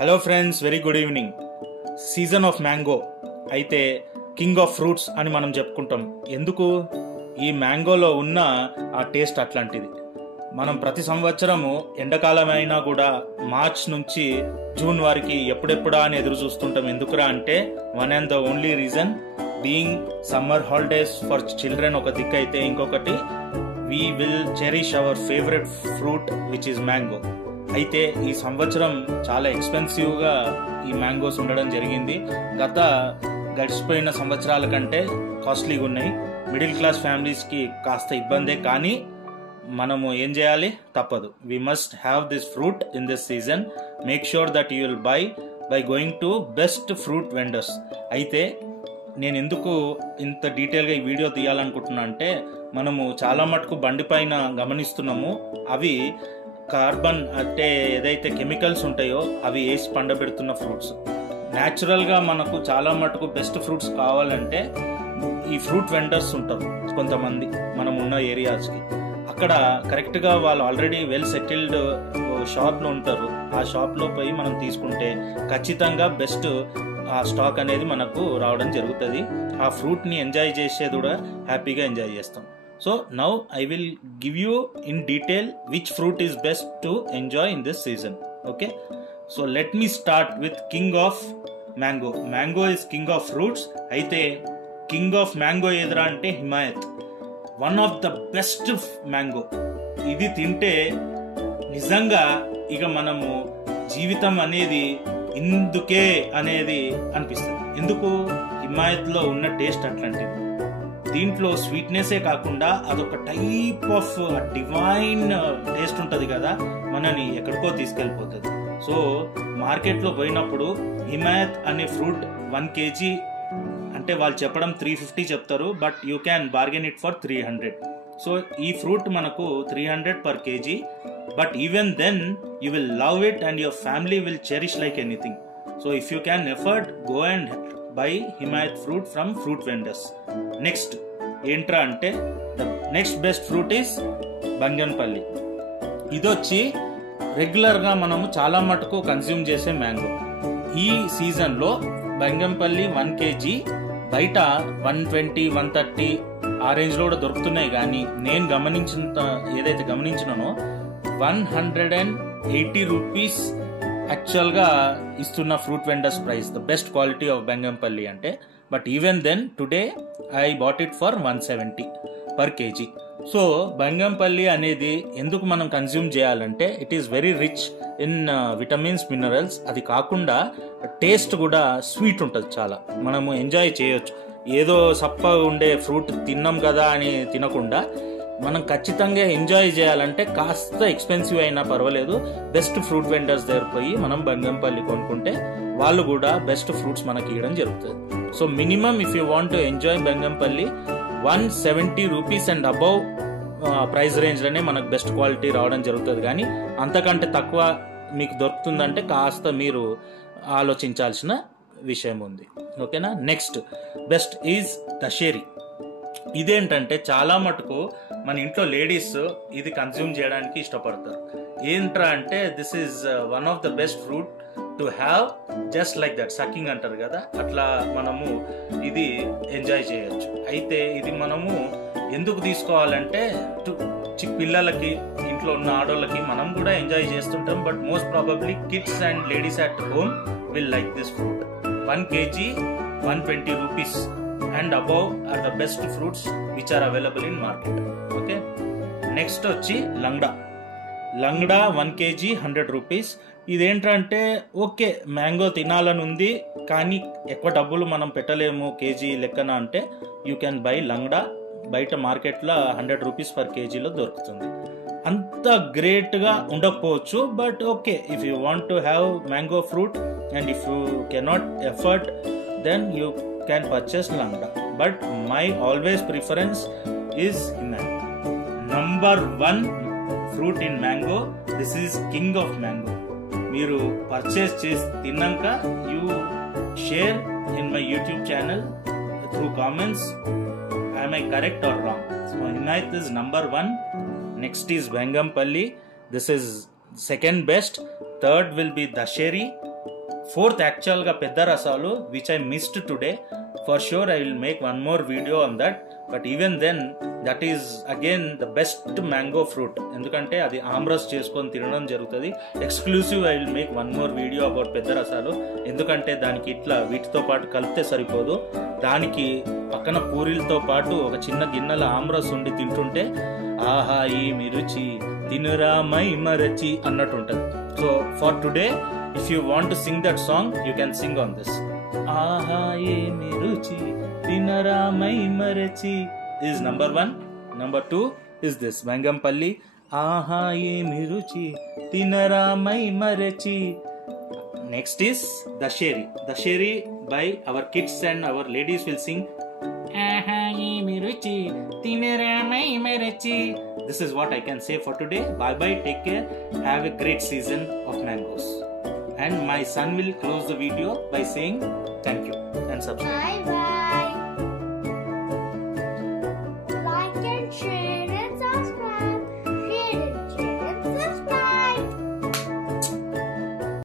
Hello friends, very good evening. Season of mango అయితే king of fruits అని మనం చెప్పుకుంటాం. ఎందుకు? ఈ మ్యాంగోలో ఉన్న ఆ టేస్ట్ అట్లాంటిది. మనం ప్రతి సంవత్సరము ఎండాకాలం అయినా కూడా మార్చ్ నుంచి జూన్ వరకు ఎప్పుడెప్పుడా అని ఎదురు చూస్తుంటాం. ఎందుకురా అంటే one and the only reason being summer holidays for children ఒక దిక్కు అయితే, ఇంకొకటి we will cherish our favourite fruit which is mango. అయితే ఈ సంవత్సరం చాలా ఎక్స్పెన్సివ్గా ఈ మ్యాంగోస్ ఉండడం జరిగింది. గడిచిపోయిన సంవత్సరాల కంటే కాస్ట్లీగా ఉన్నాయి. మిడిల్ క్లాస్ ఫ్యామిలీస్కి కాస్త ఇబ్బందే, కానీ మనము ఏం చేయాలి? తప్పదు. We must have this fruit in this season. Make sure that you will buy going to best fruit vendors. అయితే నేను ఎందుకు ఇంత డీటెయిల్గా ఈ వీడియో తీయాలనుకుంటున్నా అంటే, మనము చాలా మటుకు బండి పైన గమనిస్తున్నాము, అవి కార్బన్ అంటే ఏదైతే కెమికల్స్ ఉంటాయో అవి వేసి పండబెడుతున్న ఫ్రూట్స్. న్యాచురల్గా మనకు చాలా మటుకు బెస్ట్ ఫ్రూట్స్ కావాలంటే ఈ ఫ్రూట్ వెండర్స్ ఉంటారు కొంతమంది మనం ఉన్న ఏరియాస్కి. అక్కడ కరెక్ట్గా వాళ్ళు ఆల్రెడీ వెల్ సెటిల్డ్ షాప్లో ఉంటారు. ఆ షాప్లో పోయి మనం తీసుకుంటే ఖచ్చితంగా బెస్ట్ ఆ స్టాక్ అనేది మనకు రావడం జరుగుతుంది. ఆ ఫ్రూట్ని ఎంజాయ్ చేసేది కూడా హ్యాపీగా ఎంజాయ్ చేస్తాం. So now I will give you in detail which fruit is best to enjoy in this season. Okay, so let me start with king of mango. Mango is king of fruits. Aithe king of mango edra ante Himayat, one of the best mango. Idi tinte nijanga iga manamu జీవితం అనేది ఇందుకే అనేది అనిపిస్తుంది. ఎందుకు? హిమాయత్ లో ఉన్న taste అట్లాంటిది. దీంట్లో స్వీట్నెస్సే కాకుండా అదొక టైప్ ఆఫ్ డివైన్ టేస్ట్ ఉంటుంది కదా, మనని ఎక్కడికో తీసుకెళ్ళిపోతుంది. సో మార్కెట్లో పోయినప్పుడు హిమాయత్ అనే ఫ్రూట్ 1 kg అంటే వాళ్ళు చెప్పడం 350 చెప్తారు, but you can bargain it for 300. So ఈ ఫ్రూట్ మనకు 300 per kg, but even then you will love it and your family will cherish like anything. So if you can effort, go and buy Himayat fruit from fruit vendors. Next ఏంట్రా అంటే, the next best fruit is Banganapalli. ఇదొచ్చి రెగ్యులర్గా మనము చాలా మటుకు consume చేసే mango. ఈ సీజన్లో బంగన్పల్లి 1 kg బయట 120, 130 ఆ రేంజ్లో కూడా దొరుకుతున్నాయి. కానీ నేను ఏదైతే గమనించినానో 180 రూపీస్ యాక్చువల్గా ఇస్తున్న fruit vendors price, the best quality of Banganapalli అంటే. But even then today I bought it for 170 per kg. So Banganapalli అనేది ఎందుకు మనం కన్స్యూమ్ చేయాలంటే, it is very rich in vitamins, minerals. అది కాకుండా టేస్ట్ కూడా స్వీట్ ఉంటుంది, చాలా మనము ఎంజాయ్ చేయొచ్చు. ఏదో సప్పగా ఉండే ఫ్రూట్ తిన్నాం కదా అని తినకుండా మనం ఖచ్చితంగా ఎంజాయ్ చేయాలంటే కాస్త ఎక్స్పెన్సివ్ అయినా పర్వాలేదు, బెస్ట్ ఫ్రూట్ వెండర్స్ దగ్గర పోయి మనం బంగంపల్లి కొనుక్కుంటే వాళ్ళు కూడా బెస్ట్ ఫ్రూట్స్ మనకి ఇవ్వడం జరుగుతుంది. So minimum if you want to enjoy Banganapalli 170 rupees and above price రేంజ్లోనే మనకు బెస్ట్ క్వాలిటీ రావడం జరుగుతుంది. కానీ అంతకంటే తక్కువ మీకు దొరుకుతుందంటే కాస్త మీరు ఆలోచించాల్సిన విషయం ఉంది. ఓకేనా? Next best is Dasheri. ఇదేంటంటే చాలా మటుకు మన ఇంట్లో లేడీస్ ఇది కన్స్యూమ్ చేయడానికి ఇష్టపడతారు. ఏంట్రా అంటే, this is one of the best fruit to have just like that, sucking అంటారు కదా, అట్లా మనము ఇది ఎంజాయ్ చేయొచ్చు. అయితే ఇది మనము ఎందుకు తీసుకోవాలంటే, పిల్లలకి, ఇంట్లో ఉన్న ఆడోళ్ళకి మనం కూడా ఎంజాయ్ చేస్తుంటాం, but most probably kids and ladies at home will like this fruit. 1 kg 120 rupees and above are the best fruits which are available in market. Okay, next వచ్చి లంగ్డా. 1 kg 100 rupees. ఇదేంటంటే, ఓకే మ్యాంగో తినాలని ఉంది కానీ ఎక్కువ డబ్బులు మనం పెట్టలేము KG లెక్కన అంటే, యూ క్యాన్ బై లంగ్డా. బయట మార్కెట్లో 100 రూపీస్ per kg లో దొరుకుతుంది. అంత గ్రేట్గా ఉండకపోవచ్చు, but okay, if you want to have mango fruit and if you cannot effort, then you can purchase Langda. But my always preference is Himayat. Number 1 fruit in mango. This is king of mango. మీరు purchase చేసి తిన్నాక you share in my YouTube channel through comments. Am I correct or wrong? So Himayat is number 1. Next is Bangampalli. This is second best. Third will be Dasheri, fourth యాక్చువల్గా Pedda Rasalu which I missed today. For sure I will make one more video on that, but even then that is again the best mango fruit, ఎందుకంటే అది ఆమ్రస్ చేసుకొని తినడం జరుగుతుంది. Exclusive I will make one more video about Pedda Rasalu, ఎందుకంటే దానికి ఇట్లా వీటితో పాటు కలిపితే సరిపోదు, దానికి పక్కన పూరీలతో పాటు ఒక చిన్న గిన్నెల ఆమ్రస్ ఉండి తింటుంటే ఆహా ఏమి రుచి తినురా మై మరచి అన్నట్టు ఉంటుంది. So for today if you want to sing that song you can sing on this. ఆహా ఏమి రుచి తినరా మై మరచి is number 1. Number 2 is this Vangampalli, ఆహా ఏమి రుచి తినరా మై మరచి. Next is Dasheri. Dasheri by our kids and our ladies will sing ఆహా ఏమి రుచి తినరా మై మరచి. This is what I can say for today. Bye bye, take care, have a great season of mangoes. And my son will close the video by saying thank you and subscribe. Bye bye.